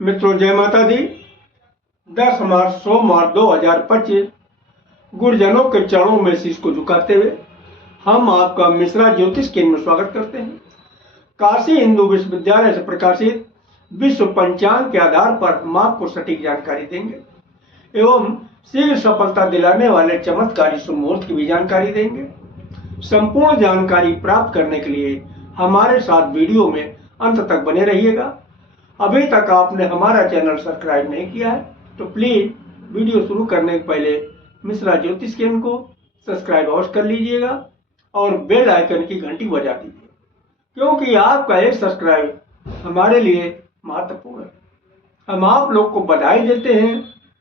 मित्रों, जय माता दी। 10 मार्च सोमवार 2025 गुरुजनों के चरणों में शीश को झुकाते हुए हम आपका मिश्रा ज्योतिष केंद्र में स्वागत करते हैं। काशी हिंदू विश्वविद्यालय से प्रकाशित विश्व पंचांग के आधार पर हम आपको सटीक जानकारी देंगे एवं शीघ्र सफलता दिलाने वाले चमत्कारी शुभ मुहूर्त की भी जानकारी देंगे। संपूर्ण जानकारी प्राप्त करने के लिए हमारे साथ वीडियो में अंत तक बने रहिएगा। अभी तक आपने हमारा चैनल सब्सक्राइब नहीं किया है तो प्लीज वीडियो शुरू करने से पहले मिश्रा ज्योतिष केंद्र को सब्सक्राइब अवश्य कर लीजिएगा और बेल आइकन की घंटी बजा दीजिए, क्योंकि आपका एक सब्सक्राइब हमारे लिए महत्वपूर्ण है। हम आप लोग को बधाई देते हैं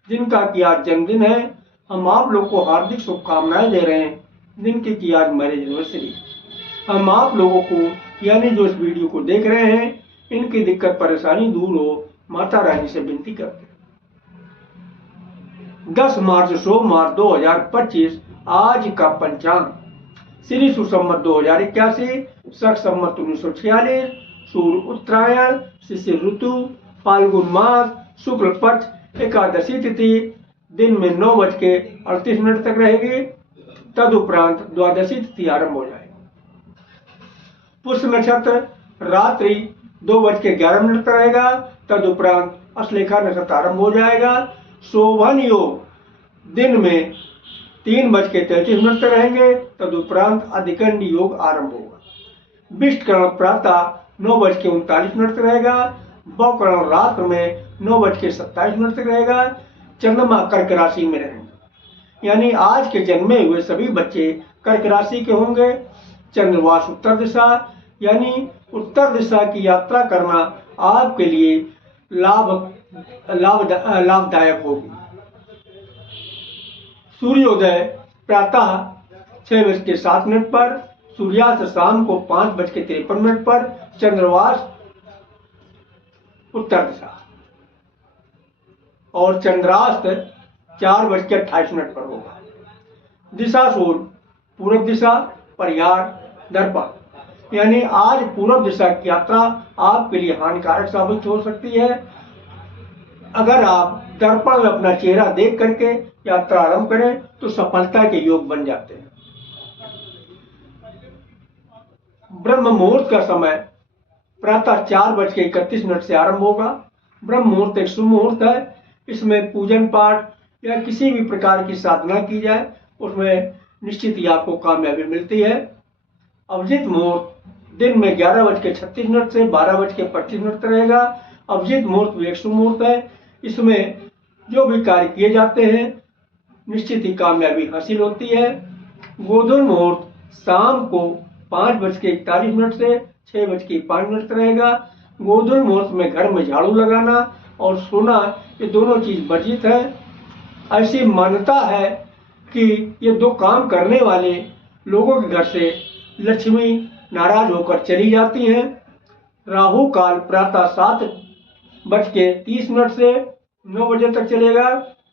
जिनका कि आज जन्मदिन है। हम आप लोग को हार्दिक शुभकामनाएं दे रहे हैं जिनकी की आज मैरिज एनिवर्सरी। हम आप लोगों को यानी जो इस वीडियो को देख रहे हैं इनकी दिक्कत परेशानी दूर हो, माता रानी से विनती करते हैं। 10 मार्च सोमवार 2025 आज का पंचांग श्री सुसंवत 2081, शक संवत 1946, सूर्य उत्तरायण, शिशिर ऋतु, फाल्गुन मास, शुक्ल पक्ष, एकादशी तिथि दिन में 9:38 तक रहेगी। तदुपरांत द्वादशी तिथि आरंभ हो जाएगी। पुष्य नक्षत्र रात्रि 2:11 तक रहेगा। तदुपरांत अश्लेषा नक्षत्र आरंभ हो जाएगा। शोभन योग दिन में 3:33 तक रहेंगे। तदुपरांत अधिकंड योग आरंभ होगा। विष्टकरण प्रातः 9:39 तक रहेगा। बवकरण रात में 9:27 तक रहेगा। चंद्रमा कर्क राशि में रहेंगे, यानी आज के जन्मे हुए सभी बच्चे कर्क राशि के होंगे। चंद्रवास उत्तर दिशा यानी उत्तर दिशा की यात्रा करना आपके लिए लाभदायक होगी। सूर्योदय प्रातः 6:07 पर, सूर्यास्त शाम को 5:53 पर, चंद्रवास उत्तर दिशा और चंद्रास्त 4:28 पर होगा। दिशा सूर्य पूर्व दिशा, परिहार दर्पण, यानी आज पूर्व दिशा की यात्रा आपके लिए हानिकारक साबित हो सकती है। अगर आप दर्पण में अपना चेहरा देख करके यात्रा आरंभ करें तो सफलता के योग बन जाते हैं। ब्रह्म मुहूर्त का समय प्रातः 4:31 से आरंभ होगा। ब्रह्म मुहूर्त एक शुभ मुहूर्त है। इसमें पूजन पाठ या किसी भी प्रकार की साधना की जाए उसमें निश्चित ही आपको कामयाबी मिलती है। अभिजीत मुहूर्त दिन में 11:36 से 12:25 रहेगा। अभिजीत मुहूर्त भी एक शुभ मुहूर्त है। इसमें जो भी कार्य किए जाते हैं निश्चित ही कामयाबी हासिल होती है। गोधूल मुहूर्त शाम को 5:41 से 6:05 रहेगा। गोधूल मुहूर्त में घर में झाड़ू लगाना और सोना ये दोनों चीज वर्जित है। ऐसी मान्यता है कि ये दो काम करने वाले लोगों के घर से लक्ष्मी नाराज होकर चली जाती हैं। राहु काल प्रातः 7:30 से 9 बजे तक चलेगा।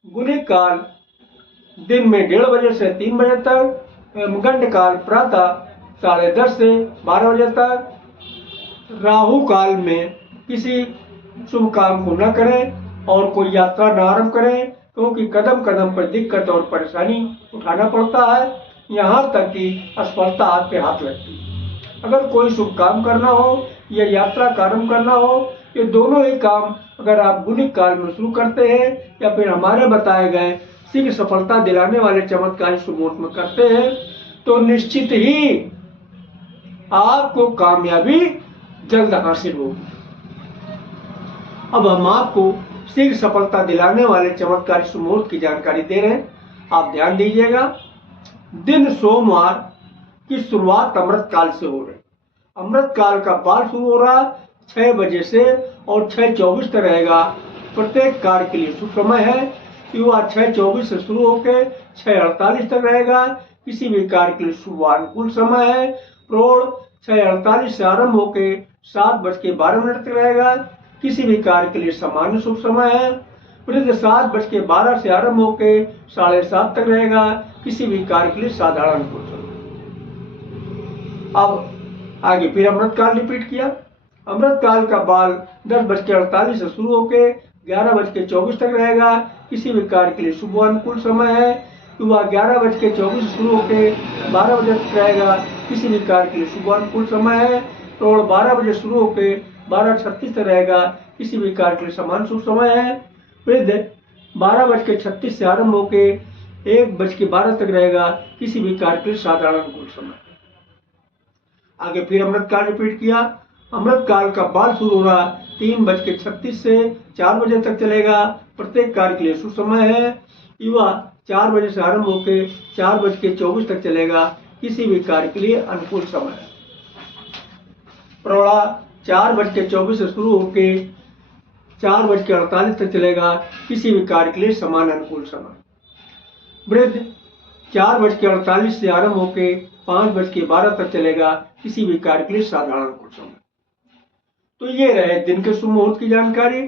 गुलिक काल दिन में 1:30 बजे से 3 बजे तक। गंड काल प्रातः 10:30 से 12 बजे तक। राहु काल में किसी शुभ काम को न करें और कोई यात्रा न आरंभ करें, क्योंकि कदम कदम पर दिक्कत और परेशानी उठाना पड़ता है, यहाँ तक कि असफलता आपके हाथ लगती है। अगर कोई शुभ काम करना हो या यात्रा का आरंभ करना हो, ये दोनों ही काम अगर आप गुलिक काल में शुरू करते हैं या फिर हमारे बताए गए शीघ्र सफलता दिलाने वाले चमत्कारी शुभ मुहूर्त में करते हैं तो निश्चित ही आपको कामयाबी जल्द हासिल होगी। अब हम आपको शीघ्र सफलता दिलाने वाले चमत्कारी शुभ मुहूर्त की जानकारी दे रहे हैं, आप ध्यान दीजिएगा। दिन सोमवार की शुरुआत अमृत काल से हो रही। अमृत काल का पाल शुरू हो रहा 6 बजे से और 6:24 तक रहेगा। प्रत्येक कार्य के लिए शुभ समय है। युवा 6:24 से शुरू होकर 6:48 तक रहेगा। किसी भी कार्य के लिए शुभ अनुकूल समय है। प्रौढ़ 6:48 से आरंभ होकर 7:12 तक रहेगा। किसी भी कार्य के लिए सामान्य शुभ समय है। वृद्ध 7:12 से आरंभ होकर 7:30 तक रहेगा। किसी भी कार्य के लिए साधारण अनुकूल समय। अब आगे फिर अमृत काल रिपीट किया। अमृतकाल का बाल 10:48 से शुरू होकर 11:24 तक रहेगा, किसी भी कार्य के लिए शुभ अनुकूल समय है। युवा 11:24 से शुरू होकर 12 बजे तक रहेगा, किसी भी कार्य के लिए शुभ अनुकूल समय है। प्रौढ़ 12 बजे शुरू होकर 12:36 तक रहेगा, किसी भी कार्य के लिए समान शुभ समय है। वृद्ध 12:36 से आरंभ होकर 1:12 तक रहेगा, किसी भी कार्य के लिए साधारण अनुकूल समय। आगे फिर अमृतकाल रिपीट किया। अमृतकाल का बाल शुरू हो रहा 3:36 से 4 बजे तक चलेगा, प्रत्येक कार्य के लिए शुभ समय है। युवा 4 बजे से आरंभ होकर 4:24 तक चलेगा, किसी भी कार्य के लिए अनुकूल समय है। प्रौढ़ा 4:24 से शुरू होकर 4:48 तक चलेगा, किसी भी कार्य के लिए समान अनुकूल समय। वृद्ध 4:48 से आरंभ होकर 5:12 तक चलेगा, किसी भी कार्य के लिए साधारण अनुकूल समय। तो ये रहे दिन के शुभ मुहूर्त की जानकारी।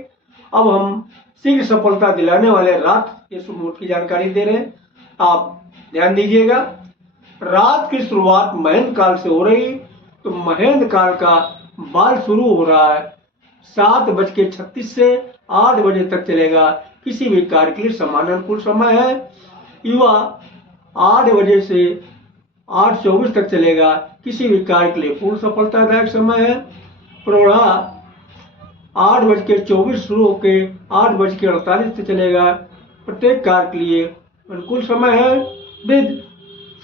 अब हम शीघ्र सफलता दिलाने वाले रात के शुभ मुहूर्त की जानकारी दे रहे हैं, आप ध्यान दीजिएगा। रात की शुरुआत महेंद्र काल से हो रही, तो महेंद्र काल का बाल शुरू हो रहा है 7:36 से 8 बजे तक चलेगा, किसी भी कार्य के लिए समान अनुकूल समय है। युवा 8 बजे से 8:24 तक चलेगा, किसी भी कार्य के लिए पूर्ण सफलतादायक समय है। प्रौढ़ा 8:24 शुरू होकर 8:48 तक चलेगा, प्रत्येक कार्य के लिए अनुकूल समय है। वृद्ध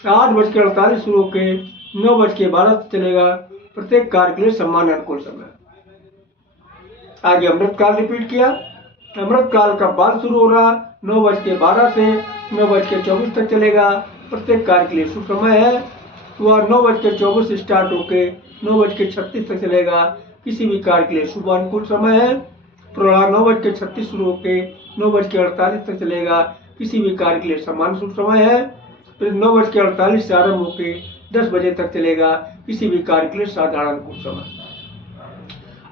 8:48 शुरू होकर 9:12 तक चलेगा, प्रत्येक कार्य के लिए समान अनुकूल समय। आगे अमृतकाल रिपीट किया। अमृतकाल का बाल शुरू हो रहा 9:12 से 9:24 तक चलेगा, प्रत्येक कार्य के लिए शुभ समय है। वह 9:24 से स्टार्ट होकर 9:36 तक चलेगा, किसी भी कार्य के लिए शुभ अनुकूल समय है। प्रौढ़ा 9:36 शुरू होकर 9:48 तक चलेगा, किसी भी कार्य के लिए समान शुभ समय है। फिर 9:48 से आरंभ होकर 10 बजे तक चलेगा, किसी भी कार्य के लिए साधारण अनुकूल समय।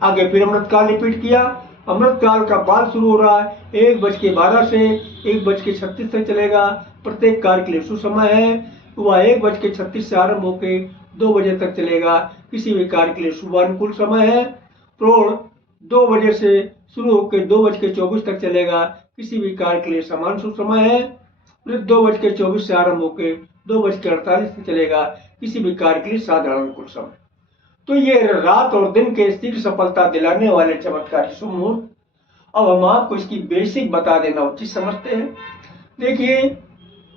आगे फिर अमृतकाल रिपीट किया। अमृतकाल का बाल शुरू हो रहा है 1:12 से 1:36 तक चलेगा, प्रत्येक कार्य के लिए शुभ समय है। वह 1:36 से आरंभ होकर 2 बजे तक चलेगा, किसी भी कार्य के लिए शुभ अनुकूल समय है। प्रौढ़ 2 बजे से शुरू होकर 2:24 तक चलेगा, किसी भी कार्य के लिए समान शुभ समय है। फिर 2:24 से आरंभ होकर 2:48 तक चलेगा, किसी भी कार्य के लिए साधारण अनुकूल समय। तो ये रात और दिन के शीघ्र सफलता दिलाने वाले चमत्कारी शुभ मुहूर्त। अब हम आपको इसकी बेसिक बता देना उचित समझते हैं। देखिए,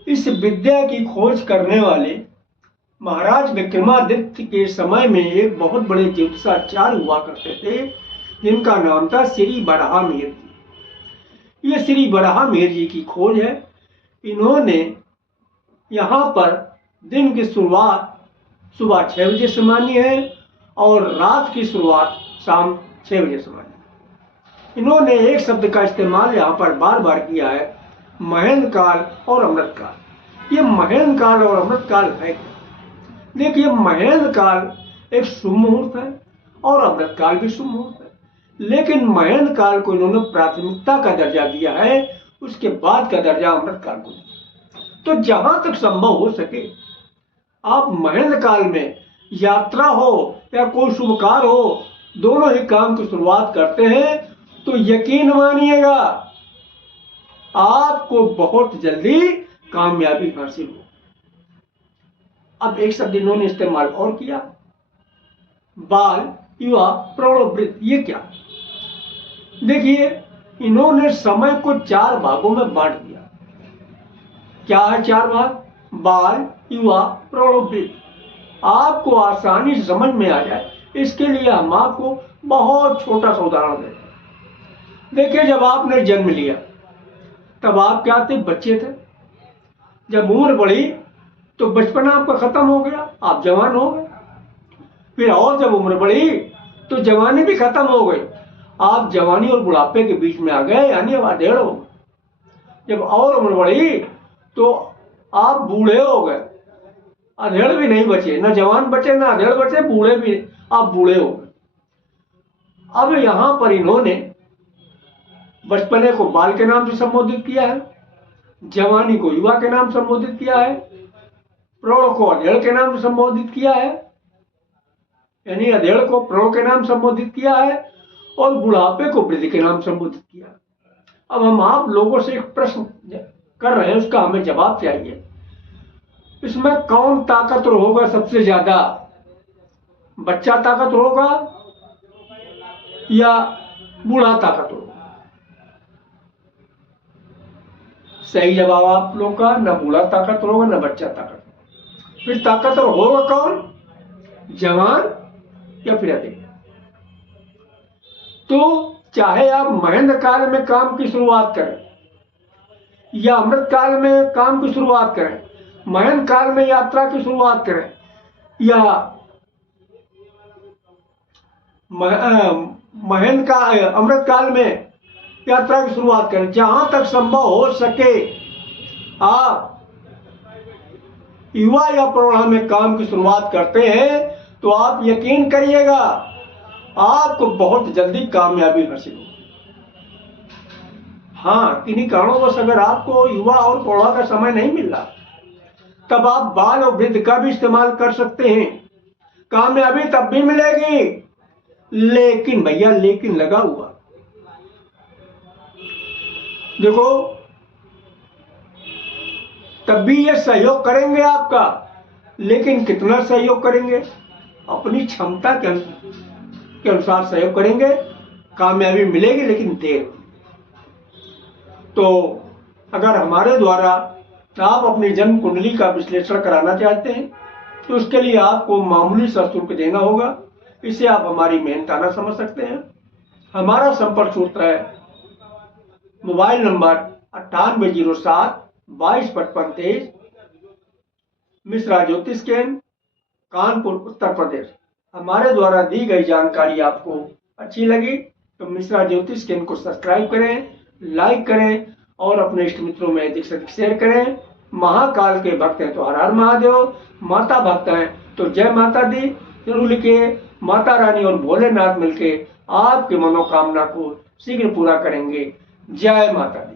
इस विद्या की खोज करने वाले महाराज विक्रमादित्य के समय में एक बहुत बड़े ज्योतिषाचार्य हुआ करते थे, जिनका नाम था श्री वराहमिहिर जी। ये श्री वराहमिहिर जी की खोज है। इन्होंने यहाँ पर दिन की शुरुआत सुबह 6 बजे से मानी है और रात की शुरुआत शाम 6 बजे से मानी है। इन्होंने एक शब्द का इस्तेमाल यहाँ पर बार बार किया है, महेंद्र काल और अमृतकाल। ये महेंद्र काल और अमृतकाल है क्या? देखिए, महेंद्र काल एक शुभ मुहूर्त है और अमृतकाल भी शुभ मुहूर्त है, लेकिन महेंद्र काल को इन्होंने प्राथमिकता का दर्जा दिया है, उसके बाद का दर्जा अमृतकाल को दिया। तो जहां तक संभव हो सके आप महेंद्र काल में यात्रा हो या कोई शुभ कार्य हो, दोनों ही काम की शुरुआत करते हैं तो यकीन मानिएगा आपको बहुत जल्दी कामयाबी हासिल हो। अब एक शब्द इन्होंने इस्तेमाल और किया, बाल, युवा, प्रौढ़, वृद्ध। ये क्या? देखिए, इन्होंने समय को 4 भागों में बांट दिया। क्या है 4 भाग? बाल, युवा, प्रौढ़, वृद्ध। आपको आसानी से समझ में आ जाए, इसके लिए हम आपको बहुत छोटा सा उदाहरण देते हैं। देखिए, जब आपने जन्म लिया तब आप क्या थे? बच्चे थे। जब उम्र बढ़ी तो बचपना आपका खत्म हो गया, आप जवान हो गए। फिर और जब उम्र बढ़ी तो जवानी भी खत्म हो गई, आप जवानी और बुढ़ापे के बीच में आ गए, यानी अब अधेड़ हो गए। जब और उम्र बढ़ी तो आप बूढ़े हो गए, अधेड़ भी नहीं बचे, ना जवान बचे ना अधेड़ बचे, बूढ़े भी, आप बूढ़े हो गए। अब यहां पर इन्होंने बचपने को बाल के नाम से संबोधित किया है, जवानी को युवा के नाम से संबोधित किया है, प्रौढ़ को अधेड़ के नाम से संबोधित किया है, यानी अधेड़ को प्रौढ़ के नाम संबोधित किया है और बुढ़ापे को वृद्ध के नाम संबोधित किया। अब हम आप लोगों से एक प्रश्न कर रहे हैं, उसका हमें जवाब चाहिए। इसमें कौन ताकतवर होगा सबसे ज्यादा? बच्चा ताकतवर होगा या बूढ़ा ताकतवर होगा? सही जवाब आप लोग का, न बूढ़ा ताकतवर होगा न बच्चा ताकतवर। फिर ताकतवर होगा कौन? जवान या फिर अधिक? तो चाहे आप महेंद्र काल में काम की शुरुआत करें या अमृत काल में काम की शुरुआत करें, महेंद्र काल में यात्रा की शुरुआत करें या महेंद्र का अमृत काल में यात्रा की शुरुआत करें, जहां तक संभव हो सके आप युवा या प्रौढ़ा में काम की शुरुआत करते हैं तो आप यकीन करिएगा आपको बहुत जल्दी कामयाबी हासिल होगी। हाँ, किन्हीं कारणोंवश अगर आपको युवा और प्रौढ़ा का समय नहीं मिल रहा, तब आप बाल और वृद्ध का भी इस्तेमाल कर सकते हैं। कामयाबी तब भी मिलेगी, लेकिन भैया लेकिन लगा हुआ। देखो, तब भी ये सहयोग करेंगे आपका, लेकिन कितना सहयोग करेंगे? अपनी क्षमता के अनुसार सहयोग करेंगे। कामयाबी मिलेगी लेकिन देर। तो अगर हमारे द्वारा आप अपनी जन्म कुंडली का विश्लेषण कराना चाहते हैं तो उसके लिए आपको मामूली सा शुल्क देना होगा। इसे आप हमारी मेहनताना समझ सकते हैं। हमारा संपर्क सूत्र है मोबाइल नंबर 9807-225523, मिश्रा ज्योतिष केंद्र, कानपुर, उत्तर प्रदेश। हमारे द्वारा दी गई जानकारी आपको अच्छी लगी तो मिश्रा ज्योतिष केंद्र को सब्सक्राइब करें, लाइक करें और अपने इष्ट मित्रों में अधिक से अधिक शेयर करें। महाकाल के भक्त हैं तो हर हर महादेव, माता भक्त हैं तो जय माता दी जरूर लिखिए। माता रानी और भोलेनाथ मिलके आपकी मनोकामना को शीघ्र पूरा करेंगे। जय माता दी।